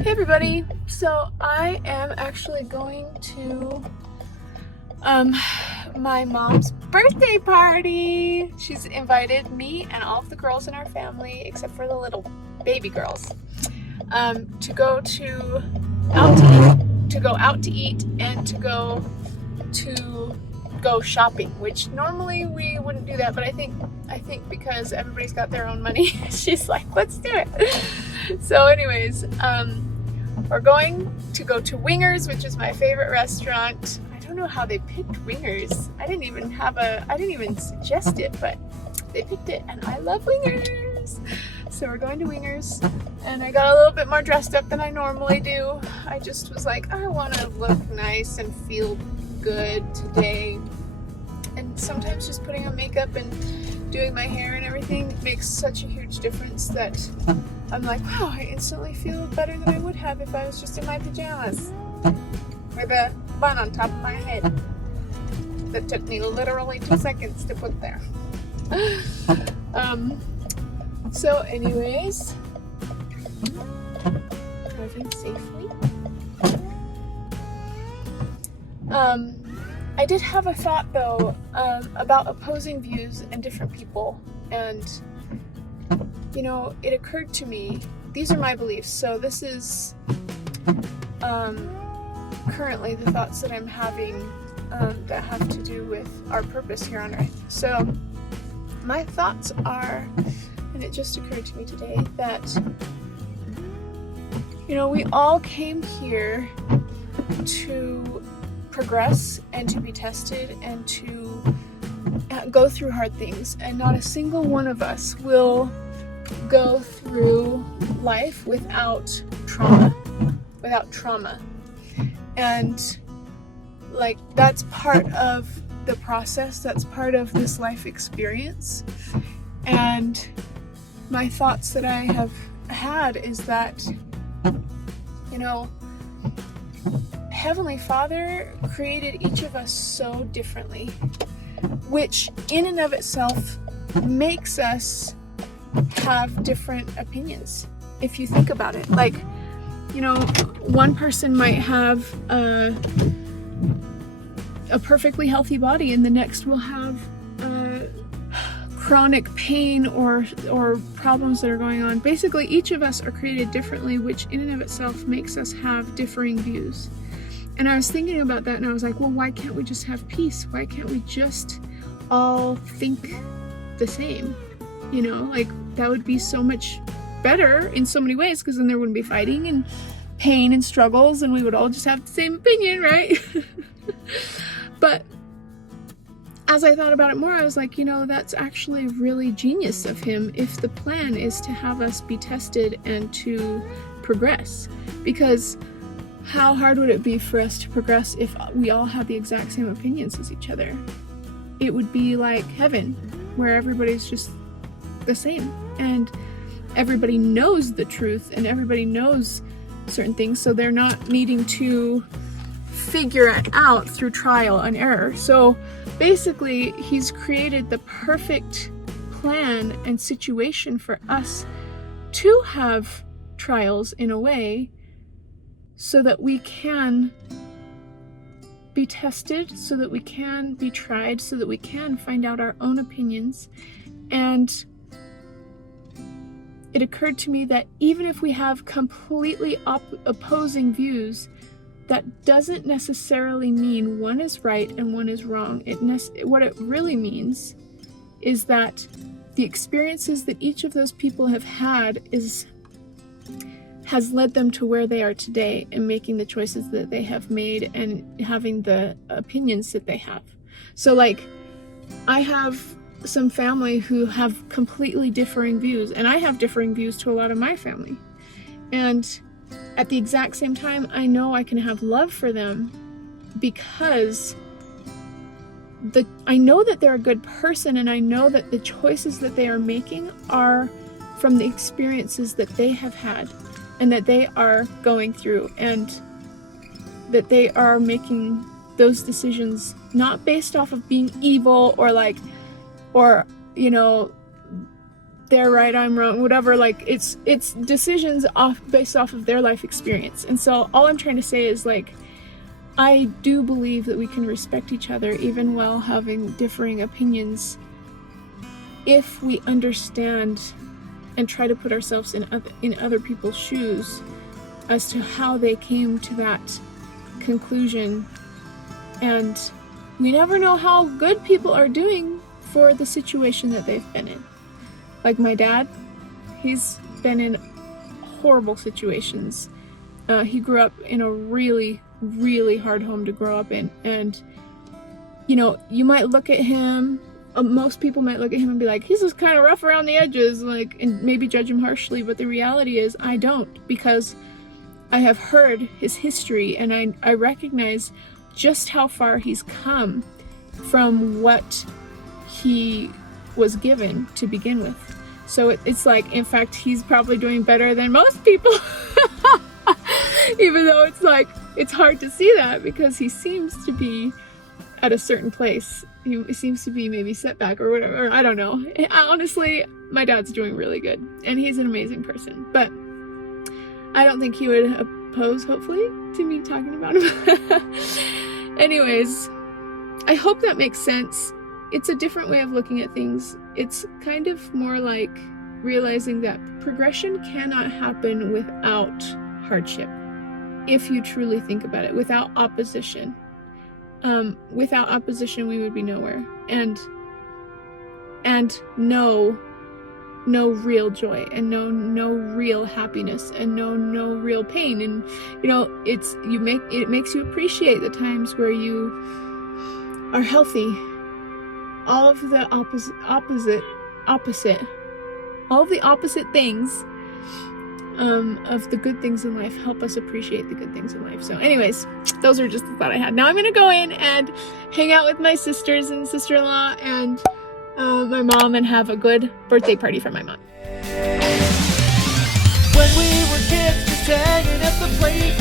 Hey everybody! So I am actually going to my mom's birthday party. She's invited me and all of the girls in our family, except for the little baby girls, to go out to eat and to go shopping, which normally we wouldn't do that, but I think because everybody's got their own money, she's like, let's do it. So anyways, we're going to go to Wingers, which is my favorite restaurant. I don't know how they picked Wingers. I didn't even suggest it, but they picked it, and I love Wingers. So we're going to Wingers, and I got a little bit more dressed up than I normally do. I just was like, I want to look nice and feel good today. And sometimes just putting on makeup and doing my hair and everything makes such a huge difference that I'm like, wow, I instantly feel better than I would have if I was just in my pajamas with a bun on top of my head that took me literally 2 seconds to put there. So anyways, driving safely. I did have a thought though about opposing views and different people, and you know, it occurred to me, these are my beliefs, so this is currently the thoughts that I'm having that have to do with our purpose here on earth. So my thoughts are, and it just occurred to me today, that you know, we all came here to progress and to be tested and to go through hard things, and not a single one of us will go through life without trauma. And like, that's part of the process, that's part of this life experience. And my thoughts that I have had is that, you know, Heavenly Father created each of us so differently, which in and of itself makes us have different opinions. If you think about it, like, you know, one person might have a perfectly healthy body, and the next will have chronic pain or problems that are going on. Basically, each of us are created differently, which in and of itself makes us have differing views. And I was thinking about that, and I was like, well, why can't we just have peace? Why can't we just all think the same? You know, like, that would be so much better in so many ways, because then there wouldn't be fighting and pain and struggles, and we would all just have the same opinion, right? But as I thought about it more, I was like, you know, that's actually really genius of him if the plan is to have us be tested and to progress. Because how hard would it be for us to progress if we all had the exact same opinions as each other? It would be like heaven, where everybody's just the same, and everybody knows the truth, and everybody knows certain things, so they're not needing to figure it out through trial and error. So basically, he's created the perfect plan and situation for us to have trials in a way, so that we can be tested, so that we can be tried, so that we can find out our own opinions. And it occurred to me that even if we have completely opposing views, that doesn't necessarily mean one is right and one is wrong. What it really means is that the experiences that each of those people have had has led them to where they are today, and making the choices that they have made and having the opinions that they have. So like, I have some family who have completely differing views, and I have differing views to a lot of my family. And at the exact same time, I know I can have love for them because I know that they're a good person, and I know that the choices that they are making are from the experiences that they have had and that they are going through, and that they are making those decisions not based off of being evil or you know, they're right, I'm wrong, whatever. Like, it's decisions based off of their life experience. And so all I'm trying to say is, like, I do believe that we can respect each other even while having differing opinions, if we understand and try to put ourselves in other people's shoes as to how they came to that conclusion. And we never know how good people are doing for the situation that they've been in. Like my dad, he's been in horrible situations. He grew up in a really, really hard home to grow up in. And, you know, you might look at him, most people might look at him and be like, he's just kind of rough around the edges, like, and maybe judge him harshly. But the reality is I don't, because I have heard his history, and I recognize just how far he's come from what he was given to begin with. So it's like, in fact, he's probably doing better than most people. Even though it's like, it's hard to see that, because he seems to be at a certain place. He seems to be maybe setback or whatever. I don't know. Honestly, my dad's doing really good, and he's an amazing person. But I don't think he would oppose, hopefully, to me talking about him. Anyways, I hope that makes sense. It's a different way of looking at things. It's kind of more like realizing that progression cannot happen without hardship, if you truly think about it, without opposition. Without opposition, we would be nowhere, and no real joy, and no real happiness, and no real pain. And you know, it makes you appreciate the times where you are healthy. All of the all of the opposite things of the good things in life help us appreciate the good things in life. So anyways, those are just the thought I had. Now I'm gonna go in and hang out with my sisters and sister-in-law and my mom, and have a good birthday party for my mom. When we were kids, just hanging at the playground.